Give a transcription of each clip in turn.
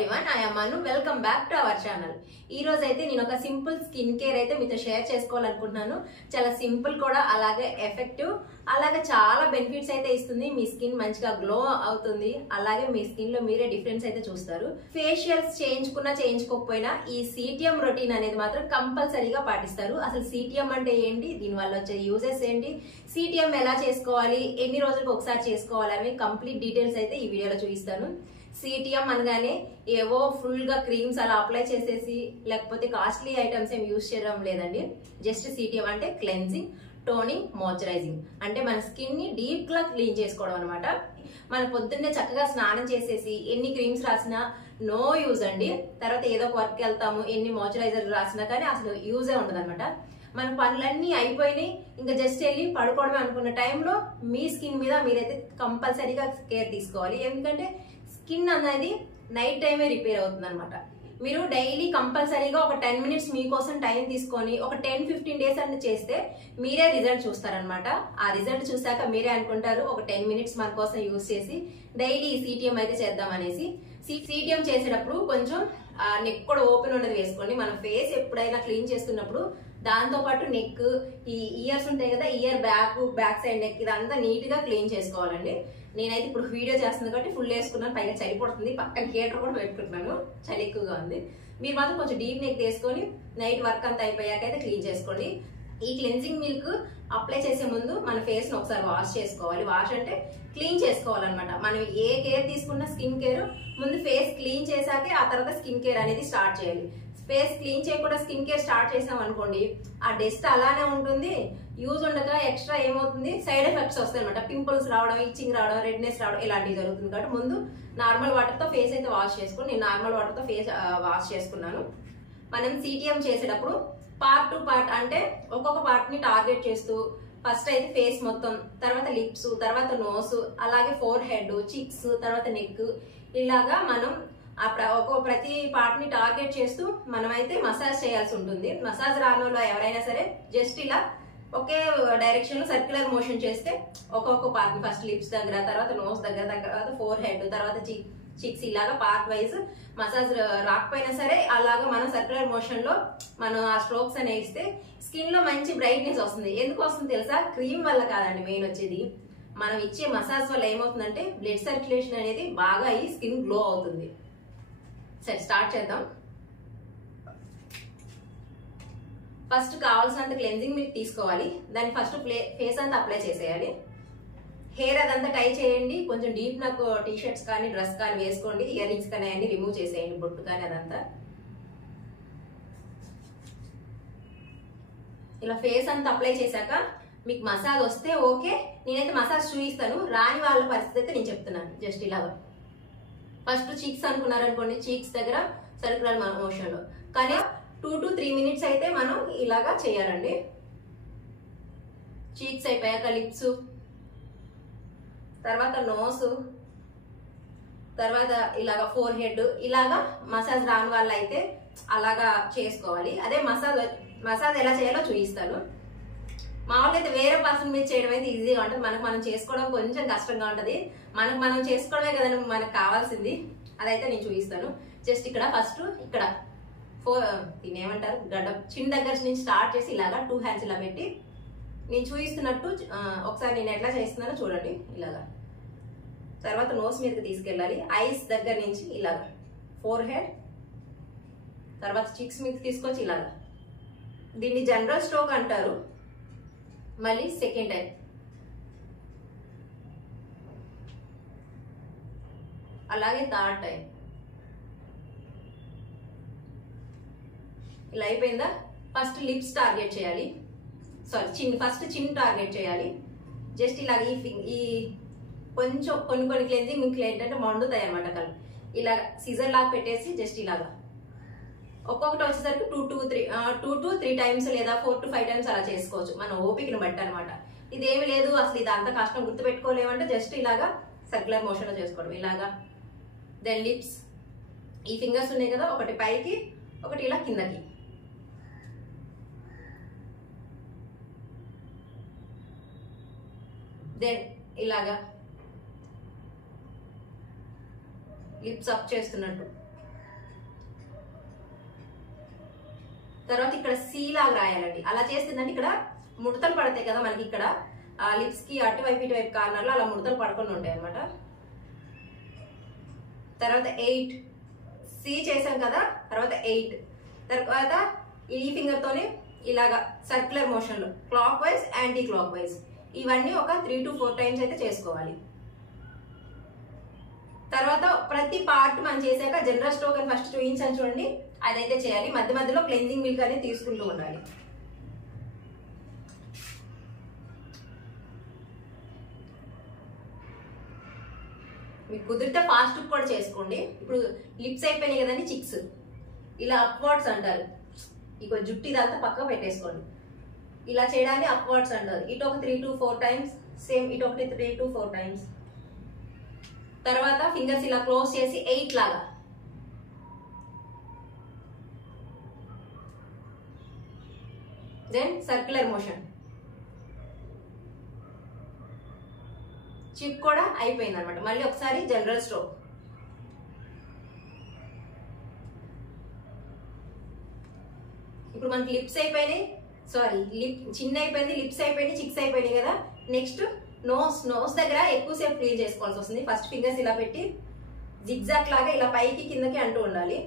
everyone, I am Manu. Welcome back to our channel. ఈ రోజు అయితే నేను ఒక సింపుల్ స్కిన్ కేర్ అయితే మీతో షేర్ చేసుకోవాలనుకుంటున్నాను. చాలా సింపుల్ కూడా అలాగే ఎఫెక్టివ్ అలాగే చాలా బెనిఫిట్స్ అయితే ఇస్తుంది. మీ స్కిన్ మంచిగా గ్లో అవుతుంది. అలాగే మీ స్కిన్ లో మీరే డిఫరెన్స్ అయితే చూస్తారు. ఫేషియల్స్ చేయించుకున్నా చేయించుకోకపోయినా ఈ సిటిఎం రొటీన్ అనేది మాత్రం కంపల్సరీగా పాటిస్తారు. అసలు సిటిఎం అంటే ఏంటి, దీని వల్ల వచ్చే యూజెస్ ఏంటి, సిటిఎం ఎలా చేసుకోవాలి, ఎన్ని రోజులకు ఒకసారి చేసుకోవాలి అనే కంప్లీట్ డీటెయిల్స్ అయితే ఈ వీడియోలో చూపిస్తాను. సిటిఎం అనగానే ఏవో ఫుల్ గా క్రీమ్స్ అలా అప్లై చేసేసి లేకపోతే కాస్ట్లీ ఐటమ్స్ ఏం యూజ్ చేయడం లేదండి. జస్ట్ సిటిఎం అంటే క్లెన్జింగ్, టోనింగ్, మాయిశ్చరైజింగ్, అంటే మన స్కిన్ ని డీప్ గా క్లీన్ చేసుకోవడం అనమాట. మన పొద్దున్నే చక్కగా స్నానం చేసేసి ఎన్ని క్రీమ్స్ రాసినా నో యూజ్ అండి. తర్వాత ఏదో ఒక వర్క్ వెళ్తాము, ఎన్ని మాయిశ్చరైజర్ రాసినా కానీ అసలు యూజే ఉండదు అనమాట. మన పనులన్నీ అయిపోయినాయి, ఇంకా జస్ట్ వెళ్ళి పడుకోవడమే అనుకున్న టైంలో మీ స్కిన్ మీద మీరైతే కంపల్సరీగా కేర్ తీసుకోవాలి. ఎందుకంటే స్కిన్ అనేది నైట్ టైమే రిపేర్ అవుతుంది అనమాట. మీరు డైలీ కంపల్సరీగా ఒక 10 మినిట్స్ మీకోసం టైం తీసుకొని ఒక 10-15 డేస్ అన్ని చేస్తే మీరే రిజల్ట్ చూస్తారనమాట. ఆ రిజల్ట్ చూసాక మీరే అనుకుంటారు ఒక 10 మినిట్స్ మన కోసం యూజ్ చేసి డైలీ సిటిఎం అయితే చేద్దాం అనేసి. సిటిఎం చేసేటప్పుడు కొంచెం నెక్ కూడా ఓపెన్ ఉండదు వేసుకోండి. మన ఫేస్ ఎప్పుడైనా క్లీన్ చేస్తున్నప్పుడు దాంతో పాటు నెక్, ఈ ఇయర్స్ ఉంటాయి కదా, ఇయర్ బ్యాక్ సైడ్ నెక్ ఇదంతా నీట్ గా క్లీన్ చేసుకోవాలండి. నేనైతే ఇప్పుడు వీడియో చేస్తుంది కాబట్టి ఫుల్ వేసుకున్నాను, పైగా చలి పడుతుంది, పక్కన హీటర్ కూడా పెట్టుకుంటున్నాను, చలి ఎక్కువగా ఉంది. మీరు మాత్రం కొంచెం డీప్ నెక్ వేసుకొని నైట్ వర్క్ అంతా అయిపోయాక అయితే క్లీన్ చేసుకోండి. ఈ క్లెన్జింగ్ మిల్క్ అప్లై చేసే ముందు మన ఫేస్ ని ఒకసారి వాష్ చేసుకోవాలి. వాష్ అంటే క్లీన్ చేసుకోవాలన్నమాట. మనం ఏ కేర్ తీసుకున్నా స్కిన్ కేర్ ముందు ఫేస్ క్లీన్ చేశాకే ఆ తర్వాత స్కిన్ కేర్ అనేది స్టార్ట్ చేయాలి. ఫేస్ క్లీన్ చేయకుండా స్కిన్ కేర్ స్టార్ట్ చేసాం అనుకోండి, ఆ డస్ట్ అలానే ఉంటుంది, యూజ్ ఉండగా ఎక్స్ట్రా ఏమవుతుంది, సైడ్ ఎఫెక్ట్స్ వస్తాయి అనమాట. పింపుల్స్ రావడం, ఇచ్చింగ్ రావడం, రెడ్నెస్ రావడం ఇలాంటివి జరుగుతుంది. కాబట్టి ముందు నార్మల్ వాటర్ తో ఫేస్ అయితే వాష్ చేసుకుని, నేను నార్మల్ వాటర్ తో ఫేస్ వాష్ చేసుకున్నాను. మనం సిటిఎం చేసేటప్పుడు పార్ట్ టు పార్ట్ అంటే ఒక్కొక్క పార్ట్ ని టార్గెట్ చేస్తూ ఫస్ట్ అయితే ఫేస్ మొత్తం, తర్వాత లిప్స్, తర్వాత నోస్, అలాగే ఫోర్ హెడ్, చిక్స్, తర్వాత నెక్, ఇలాగా మనం ప్రతి పార్ట్ ని టార్గెట్ చేస్తూ మనమైతే మసాజ్ చేయాల్సి ఉంటుంది. మసాజ్ రానులో ఎవరైనా సరే జస్ట్ ఇలా ఒకే డైరెక్షన్ లో సర్క్యులర్ మోషన్ చేస్తే ఒక్కొక్క పార్ట్ ని ఫస్ట్ లిప్స్ దగ్గర, తర్వాత నోస్ దగ్గర, తర్వాత ఫోర్ హెడ్, తర్వాత చిక్స్, ఇలాగా పార్ట్ వైజ్ మసాజ్ రాకపోయినా సరే అలాగా మనం సర్క్యులర్ మోషన్ లో మనం ఆ స్ట్రోక్స్ అనేవి ఇస్తే స్కిన్ లో మంచి బ్రైట్నెస్ వస్తుంది. ఎందుకు వస్తుంది తెలుసా? క్రీమ్ వల్ల కాదండి మెయిన్ వచ్చేది. మనం ఇచ్చే మసాజ్ వల్ల ఏమవుతుందంటే బ్లడ్ సర్క్యులేషన్ అనేది బాగా అయ్యి స్కిన్ గ్లో అవుతుంది. సరే స్టార్ట్ చేద్దాం. ఫస్ట్ కావాల్సినంత క్లెన్జింగ్ మిల్క్ తీసుకోవాలి. దాన్ని ఫస్ట్ ఫేస్ అంతా అప్లై చేసేయాలి. హెయిర్ అదంతా టై చేయండి. కొంచెం డీప్ నాకు టీ షర్ట్స్ కానీ డ్రెస్ కానీ వేసుకోండి. ఇయర్ రింగ్స్ కానీ అన్ని రిమూవ్ చేసేయండి, బొట్టు కానీ అదంతా. ఇలా ఫేస్ అంతా అప్లై చేశాక మీకు మసాజ్ వస్తే ఓకే, నేనైతే మసాజ్ చూపిస్తాను. రాని వాళ్ళ పరిస్థితి అయితే నేను చెప్తున్నాను. జస్ట్ ఇలాగా ఫస్ట్ చీక్స్ అనుకున్నారనుకోండి, చీక్స్ దగ్గర సర్క్యులర్ మోషన్ లో కానీ 2 to 3 మినిట్స్ అయితే మనం ఇలాగా చేయాలండి. చీక్స్ అయిపోయాక లిప్స్, తర్వాత నోస్, తర్వాత ఇలాగా ఫోర్ హెడ్, ఇలాగా మసాజ్ రాని వాళ్ళు అయితే అలాగా చేసుకోవాలి. అదే మసాజ్ ఎలా చేయాలో చూపిస్తాను. మామూలుగా అయితే వేరే పర్సన్ మీద చేయడం అయితే ఈజీగా ఉంటుంది, మనకు మనం చేసుకోవడం కొంచెం కష్టంగా ఉంటుంది. మనకు మనం చేసుకోవడమే కదండి మనకు కావాల్సింది, అదైతే నేను చూపిస్తాను. జస్ట్ ఇక్కడ ఫస్ట్ ఇక్కడ దీన్ని ఏమంటారు, గడ్డ చిన్న దగ్గర నుంచి స్టార్ట్ చేసి ఇలాగా 2 హ్యాండ్స్ ఇలా పెట్టి నేను చూపిస్తున్నట్టు ఒకసారి నేను ఎట్లా చేస్తున్నానో చూడండి. ఇలాగా తర్వాత నోస్ మీదకి తీసుకెళ్ళాలి. ఐస్ దగ్గర నుంచి ఇలాగా ఫోర్ హెడ్, తర్వాత చిక్స్ మీద తీసుకొచ్చి ఇలాగా, దీన్ని జనరల్ స్ట్రోక్ అంటారు. మళ్ళీ సెకండ్ టైం అలాగే థర్డ్ టైం. ఇలా అయిపోయిందా? ఫస్ట్ లిప్స్ టార్గెట్ చేయాలి, సారీ ఫస్ట్ చిన్ టార్గెట్ చేయాలి. జస్ట్ ఇలా ఈ కొంచెం కొన్ని క్లెన్జింగ్ మీకు ఏంటంటే మండుతాయి అనమాట కళ్ళు. ఇలా సీజర్ లాగా పెట్టేసి జస్ట్ ఇలాగా ఒక్కొక్కటి వచ్చేసరికి 2 to 3 టైమ్స్ లేదా 4 to 5 టైమ్స్ అలా చేసుకోవచ్చు, మన ఓపికను బట్టి అనమాట. ఇదేమి లేదు అసలు ఇది అంత కష్టం గుర్తు పెట్టుకోలేమంటే జస్ట్ ఇలాగా సర్క్యులర్ మోషన్ లో చేసుకోవడం. ఇలాగా దెన్ లిప్స్, ఈ ఫింగర్స్ ఉన్నాయి కదా, ఒకటి పైకి ఒకటి ఇలా కిందకి, దెన్ ఇలాగా లిప్స్ అప్ చేస్తున్నట్టు తర్వాత ఇక్కడ సి లాగా రాయాలండి. అలా చేస్తుందంటే ఇక్కడ ముడతలు పడతాయి కదా మనకి, ఇక్కడ లిప్స్ కి అటువైపు ఇటువైపు కార్నర్లో అలా ముడతలు పడకుండా ఉంటాయి అనమాట. తర్వాత 8 సి చేసాం కదా, తర్వాత 8 తర్వాత ఈ ఫింగర్ తోనే ఇలాగా సర్క్యులర్ మోషన్ లో clock wise anti clock wise ఇవన్నీ ఒక 3 to 4 టైమ్స్ అయితే చేసుకోవాలి. తర్వాత ప్రతి పార్ట్ మనం చేశాక జనరల్ స్ట్రోక్ అని ఫస్ట్ చూపించాను చూడండి, అదైతే చేయాలి. మధ్య మధ్యలో క్లెన్జింగ్ మిల్క్ అనేది తీసుకుంటూ ఉండాలి. మీకు కుదిరితే ఫాస్ట్ కూడా చేసుకోండి. ఇప్పుడు లిప్స్ అయిపోయినాయి కదండి, చిక్స్ ఇలా అప్వర్డ్స్ అంటారు. ఇక జుట్టు ఇదంతా పక్క పెట్టేసుకోండి. ఇలా చేయడాన్ని అప్వర్డ్స్ అంటారు. ఇటు ఒక 3 to 4 టైమ్స్, సేమ్ ఇటు ఒకటి 3 to 4 టైమ్స్. తర్వాత ఫింగర్స్ ఇలా క్లోజ్ చేసి 8 లాగా. Then circular motion. చిప్ కూడా అయిపోయింది అనమాట. మళ్ళీ ఒకసారి జనరల్ స్ట్రోక్. ఇప్పుడు మనకి లిప్స్ అయిపోయినాయి, సారీ చిన్న అయిపోయింది, లిప్స్ అయిపోయినాయి, చిక్స్ అయిపోయినాయి కదా. నెక్స్ట్ నోస్ దగ్గర ఎక్కువసేపు క్లీన్ చేసుకోవాల్సి వస్తుంది. ఫస్ట్ ఫింగర్స్ ఇలా పెట్టి జిగ్జాగ్ లాగా ఇలా పైకి కిందకి అంటూ ఉండాలి.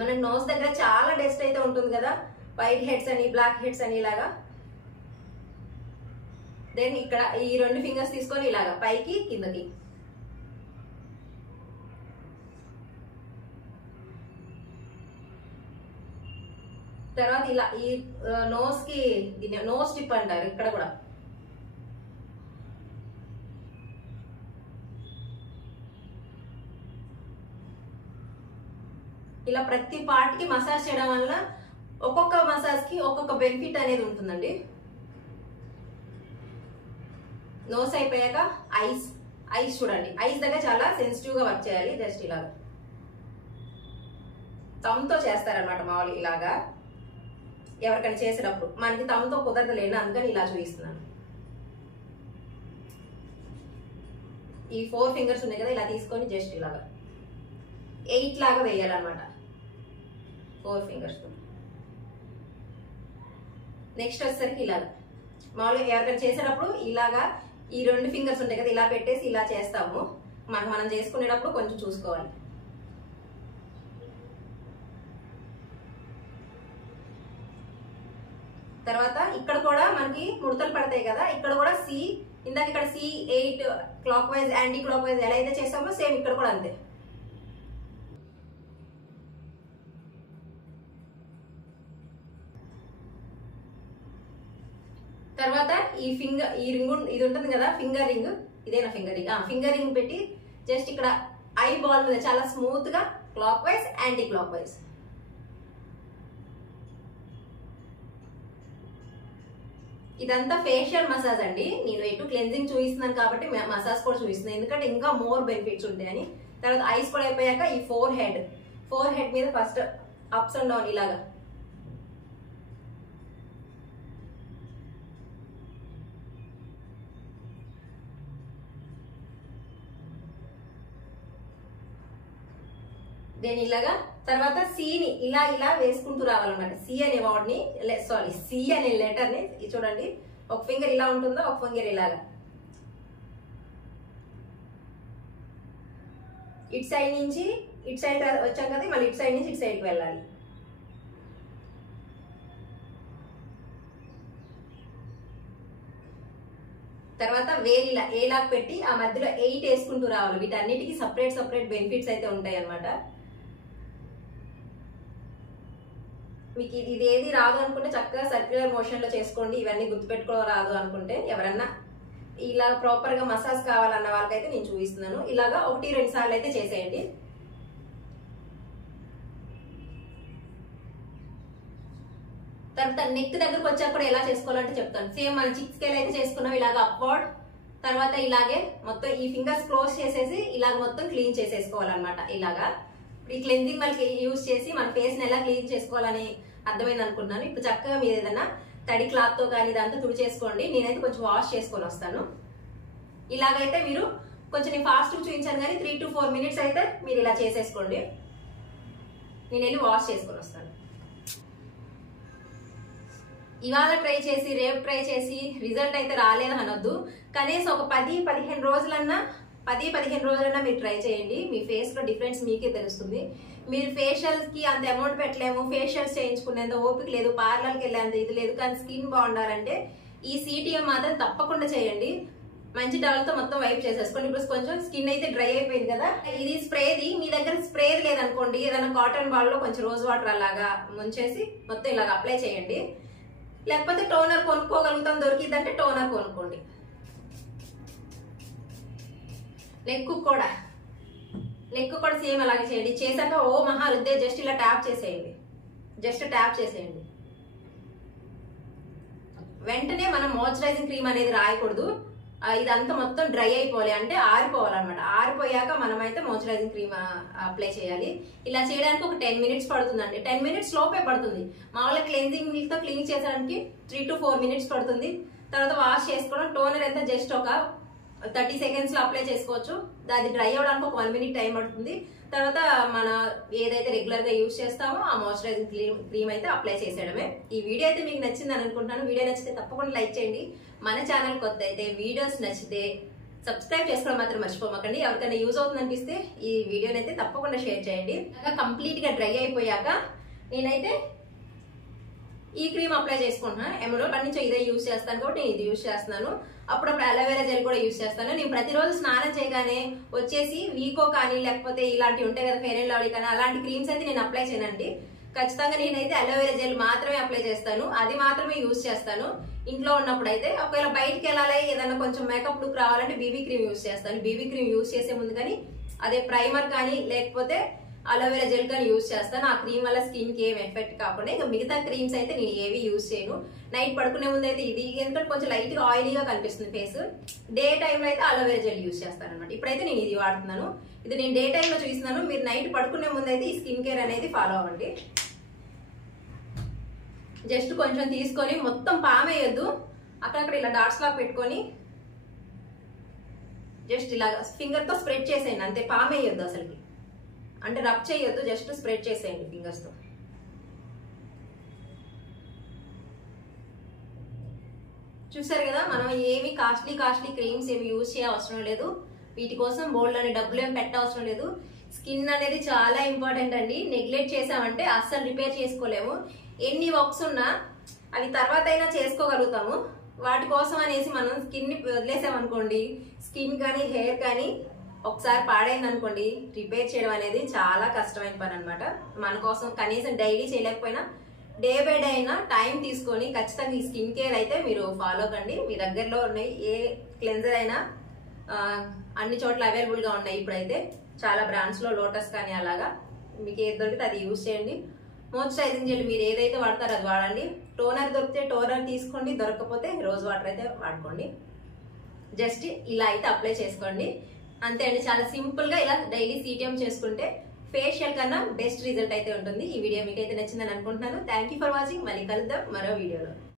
మన నోస్ దగ్గర చాలా డస్ట్ అయితే ఉంటుంది కదా, వైట్ హెడ్స్ అని బ్లాక్ హెడ్స్ అని ఇలాగా. దెన్ ఇక్కడ ఈ 2 ఫింగర్స్ తీసుకొని ఇలాగా పైకి కిందకి. తర్వాత ఇలా ఈ నోస్ కి నోస్ టిప్ అంటారు ఇక్కడ కూడా. ఇలా ప్రతి పార్ట్ కి మసాజ్ చేయడం వల్ల ఒక్కొక్క మసాజ్ కి ఒక్కొక్క బెనిఫిట్ అనేది ఉంటుందండి. నోస్ అయిపోయాక ఐస్ చూడండి. ఐస్ దగ్గర చాలా సెన్సిటివ్ గా వర్క్ చేయాలి. జస్ట్ ఇలాగా తమ్తో చేస్తారనమాట మామూలు ఇలాగా. ఎవరికైనా చేసేటప్పుడు మనకి తమ్తో కుదరదులేండి, అందుకని ఇలా చూపిస్తున్నాను. ఈ 4 ఫింగర్స్ ఉన్నాయి కదా, ఇలా తీసుకొని జస్ట్ ఇలాగా 8 లాగా వేయాలన్నమాట 4 ఫింగర్స్ తో. నెక్స్ట్ వచ్చేసరికి ఇలాగా మామూలుగా ఎవరికైనా చేసేటప్పుడు ఇలాగా ఈ 2 ఫింగర్స్ ఉంటాయి కదా, ఇలా పెట్టేసి ఇలా చేస్తాము. మనం చేసుకునేటప్పుడు కొంచెం చూసుకోవాలి. తర్వాత ఇక్కడ కూడా మనకి ముడతలు పడతాయి కదా, ఇక్కడ కూడా సి, ఇందాక ఇక్కడ C8 clock wise anti clock wise ఎలా అయితే చేస్తామో సేమ్ ఇక్కడ కూడా అంతే. తర్వాత ఈ రింగ్ ఇది ఉంటుంది కదా, ఫింగర్ రింగ్, ఇదేనా ఫింగర్ రింగ్ పెట్టి జస్ట్ ఇక్కడ ఐ బాల్ మీద చాలా స్మూత్ గా clock wise anti clock wise. ఇదంతా ఫేషియల్ మసాజ్ అండి. నేను ఎటు క్లెన్జింగ్ చూపిస్తున్నాను కాబట్టి మసాజ్ కూడా చూపిస్తున్నాను, ఎందుకంటే ఇంకా మోర్ బెనిఫిట్స్ ఉంటాయని. తర్వాత ఐస్ కూడా అయిపోయాక ఈ ఫోర్ హెడ్ మీద ఫస్ట్ అప్స్ అండ్ డౌన్ ఇలాగా. దెన్ ఇలాగా. తర్వాత సిని ఇలా వేసుకుంటూ రావాలన్నమాట. సి అనే వర్డ్ ని, సారీ సి అనే లెటర్ ని చూడండి, ఒక ఫింగర్ ఇలా ఉంటుందో, ఒక ఫింగర్ ఇలాగా. ఇటు సైడ్ నుంచి ఇటు సైడ్ వచ్చాం కదా, మళ్ళీ ఇటు సైడ్ నుంచి ఇటు సైడ్కి వెళ్ళాలి. తర్వాత వేలిలా ఏలాగా పెట్టి ఆ మధ్యలో 8 వేసుకుంటూ రావాలి. వీటన్నిటికీ సపరేట్ బెనిఫిట్స్ అయితే ఉంటాయి అన్నమాట. మీకు ఇది ఏది రాదు అనుకుంటే చక్కగా సర్క్యులర్ మోషన్ లో చేసుకోండి. ఇవన్నీ గుర్తుపెట్టుకోవడం రాదు అనుకుంటే, ఎవరన్నా ఇలా ప్రాపర్ గా మసాజ్ కావాలన్న వాళ్ళకైతే నేను చూపిస్తున్నాను. ఇలాగా 1-2 సార్లు అయితే చేసేయండి. తర్వాత నెక్ దగ్గరకు వచ్చాక కూడా ఎలా చేసుకోవాలంటే చెప్తాను. సేమ్ మన చిక్స్ స్కేల్ అయితే చేసుకున్నాం, ఇలాగా అప్వర్డ్. తర్వాత ఇలాగే మొత్తం ఈ ఫింగర్స్ క్లోజ్ చేసేసి ఇలాగ మొత్తం క్లీన్ చేసేసుకోవాలన్నమాట. ఇలాగా ఈ క్లెన్జింగ్ వాళ్ళకి యూజ్ చేసి మన ఫేస్ ని ఎలా క్లీన్ చేసుకోవాలని అర్థమైంది అనుకున్నాను. ఇప్పుడు చక్కగా మీరు ఏదైనా తడి క్లాత్ తో కానీ దాంతో తుడి చేసుకోండి. నేనైతే కొంచెం వాష్ చేసుకొని వస్తాను. ఇలాగైతే మీరు కొంచెం నేను ఫాస్ట్ చూపించాను కానీ 3 to 4 మినిట్స్ అయితే మీరు ఇలా చేసేసుకోండి. నేను వెళ్ళి వాష్ చేసుకొని వస్తాను. ఇవాళ ట్రై చేసి రేపు ట్రై చేసి రిజల్ట్ అయితే రాలేదు అనొద్దు. కనీసం ఒక 10-15 రోజులన్నా మీరు ట్రై చేయండి. మీ ఫేస్ లో డిఫరెన్స్ మీకే తెలుస్తుంది. మీరు ఫేషియల్ కి అంత అమౌంట్ పెట్టలేము, ఫేషియల్స్ చేయించుకునేంత ఓపిక లేదు, పార్లర్కి వెళ్ళేంత ఇది లేదు, కానీ స్కిన్ బాగుండాలంటే ఈ CTM మాత్రం తప్పకుండా చేయండి. మంచి టవల్తో మొత్తం వైప్ చేసేసుకోండి. ఇప్పుడు కొంచెం స్కిన్ అయితే డ్రై అయిపోయింది కదా, ఇది స్ప్రేది. మీ దగ్గర స్ప్రేది లేదనుకోండి, ఏదైనా కాటన్ బాల్ లో కొంచెం రోజ్ వాటర్ అలాగా ముంచేసి మొత్తం ఇలాగ అప్లై చేయండి. లేకపోతే టోనర్ కొనుక్కోగలుగుతాం, దొరికిద్దంటే టోనర్ కొనుక్కోండి. నెక్ కూడా సేమ్ అలాగే చేయండి. చేశాక ఓ మహా రుద్దే జస్ట్ ఇలా ట్యాప్ చేసేయండి. వెంటనే మనం మాయిశ్చరైజింగ్ క్రీమ్ అనేది రాయకూడదు. ఇదంతా మొత్తం డ్రై అయిపోవాలి, అంటే ఆరిపోవాలన్నమాట. ఆరిపోయాక మనమైతే మాయిశ్చరైజింగ్ క్రీమ్ అప్లై చేయాలి. ఇలా చేయడానికి ఒక 10 మినిట్స్ పడుతుందండి. 10 మినిట్స్ లోపే పడుతుంది. మామూలుగా క్లెన్జింగ్ మిల్క్ తో క్లీన్ చేయడానికి 3 to 4 మినిట్స్ పడుతుంది. తర్వాత వాష్ చేసుకోవడం. టోనర్ ఎంత జస్ట్ ఒక 30 సెకండ్స్ లో అప్లై చేసుకోవచ్చు. అది డ్రై అవ్వడానికి ఒక 1 మినిట్ టైం పడుతుంది. తర్వాత మన ఏదైతే రెగ్యులర్ గా యూజ్ చేస్తామో ఆ మాయిశ్చరైజింగ్ క్రీమ్ అయితే అప్లై చేసేయడమే. ఈ వీడియో అయితే మీకు నచ్చిందని అనుకుంటున్నాను. వీడియో నచ్చితే తప్పకుండా లైక్ చేయండి. మన ఛానల్ కొత్త అయితే వీడియోస్ నచ్చితే సబ్స్క్రైబ్ చేసుకోవడం మాత్రం మర్చిపోమాకండి. ఎవరికైనా యూజ్ అవుతుంది అనిపిస్తే ఈ వీడియోని అయితే తప్పకుండా షేర్ చేయండి. కంప్లీట్ గా డ్రై అయిపోయాక నేనైతే ఈ క్రీమ్ అప్లై చేసుకుంటున్నాను. ఎమరో అప్పటి నుంచి ఇదే యూజ్ చేస్తాను కాబట్టి నేను ఇది యూజ్ చేస్తున్నాను. అప్పుడప్పుడు అలోవెరా జెల్ కూడా యూజ్ చేస్తాను. నేను ప్రతిరోజు స్నానం చేయగానే వచ్చేసి వీకో కానీ లేకపోతే ఇలాంటివి ఉంటాయి కదా, ఫెయిర్ అండ్ లవ్లీ కానీ, అలాంటి క్రీమ్స్ అయితే నేను అప్లై చేయనండి. ఖచ్చితంగా నేనైతే అలోవెరా జెల్ మాత్రమే అప్లై చేస్తాను. అది మాత్రమే యూజ్ చేస్తాను ఇంట్లో ఉన్నప్పుడు. అయితే ఒకవేళ బయటకి వెళ్ళాలి, ఏదైనా కొంచెం మేకప్ లుక్ రావాలంటే బీబీ క్రీమ్ యూజ్ చేస్తాను. బీబీ క్రీమ్ యూజ్ చేసే ముందు కానీ అదే ప్రైమర్ కానీ లేకపోతే అలోవెరా జెల్ కానీ యూజ్ చేస్తాను. ఆ క్రీమ్ వల్ల స్కిన్ కి ఏం ఎఫెక్ట్ కాకుండా. ఇంకా మిగతా క్రీమ్స్ అయితే నేను ఏవి యూజ్ చేయను. నైట్ పడుకునే ముందు అయితే ఇది, ఎందుకంటే కొంచెం లైట్ గా ఆయిలీగా కనిపిస్తుంది ఫేస్. డే టైంలో అయితే అలోవెరా జెల్ యూజ్ చేస్తాను అనమాట. ఇప్పుడైతే నేను ఇది వాడుతున్నాను. ఇది నేను డే టైంలో చూపిస్తున్నాను. మీరు నైట్ పడుకునే ముందు అయితే ఈ స్కిన్ కేర్ అనేది ఫాలో అవ్వండి. జస్ట్ కొంచెం తీసుకొని మొత్తం పామేయొద్దు, అక్కడక్కడ ఇలా డాట్స్ లాగా పెట్టుకొని జస్ట్ ఇలా ఫింగర్ తో స్ప్రెడ్ చేసేయండి అంతే. పామేయొద్దు అసలుకి, అంటే రబ్ చేయొద్దు, జస్ట్ స్ప్రెడ్ చేసేయండి ఫింగర్స్ తో. చూసారు కదా, మనం ఏమి కాస్ట్లీ క్రీమ్స్ ఏమి యూజ్ చేయ అవసరం లేదు. వీటి కోసం బోల్డ్ అని డబ్బులు ఏమి పెట్టవసరం లేదు. స్కిన్ అనేది చాలా ఇంపార్టెంట్ అండి. నెగ్లెక్ట్ చేసామంటే అస్సలు రిపేర్ చేసుకోలేము. ఎన్ని వర్క్స్ ఉన్నా అవి తర్వాత అయినా చేసుకోగలుగుతాము. వాటి కోసం అనేసి మనం స్కిన్ ని వదిలేసామనుకోండి, స్కిన్ కానీ హెయిర్ కానీ ఒకసారి పాడైంది అనుకోండి, రిపేర్ చేయడం అనేది చాలా కష్టమైన పని అనమాట. మన కోసం కనీసం డైలీ చేయలేకపోయినా డే బై డే అయినా టైం తీసుకొని ఖచ్చితంగా ఈ స్కిన్ కేర్ అయితే మీరు ఫాలో కండి. మీ దగ్గరలో ఉన్నాయి ఏ క్లెన్జర్ అయినా అన్ని చోట్ల అవైలబుల్ గా ఉన్నాయి. ఇప్పుడైతే చాలా బ్రాండ్స్ లో లోటస్ కానీ అలాగా మీకు ఏది దొరికితే అది యూజ్ చేయండి. మాయిశ్చరైజింగ్ జెల్ మీరు ఏదైతే వాడతారో అది వాడండి. టోనర్ దొరికితే టోనర్ తీసుకోండి, దొరకకపోతే రోజ్ వాటర్ అయితే వాడుకోండి. జస్ట్ ఇలా అయితే అప్లై చేసుకోండి అంతే అండి. చాలా సింపుల్ గా ఇలా డైలీ CTM చేసుకుంటే ఫేషియల్ కన్నా బెస్ట్ రిజల్ట్ అయితే ఉంటుంది. ఈ వీడియో మీకైతే నచ్చిందని అనుకుంటున్నాను. Thank you for watching. మళ్ళీ కలుద్దాం మరో వీడియోలో.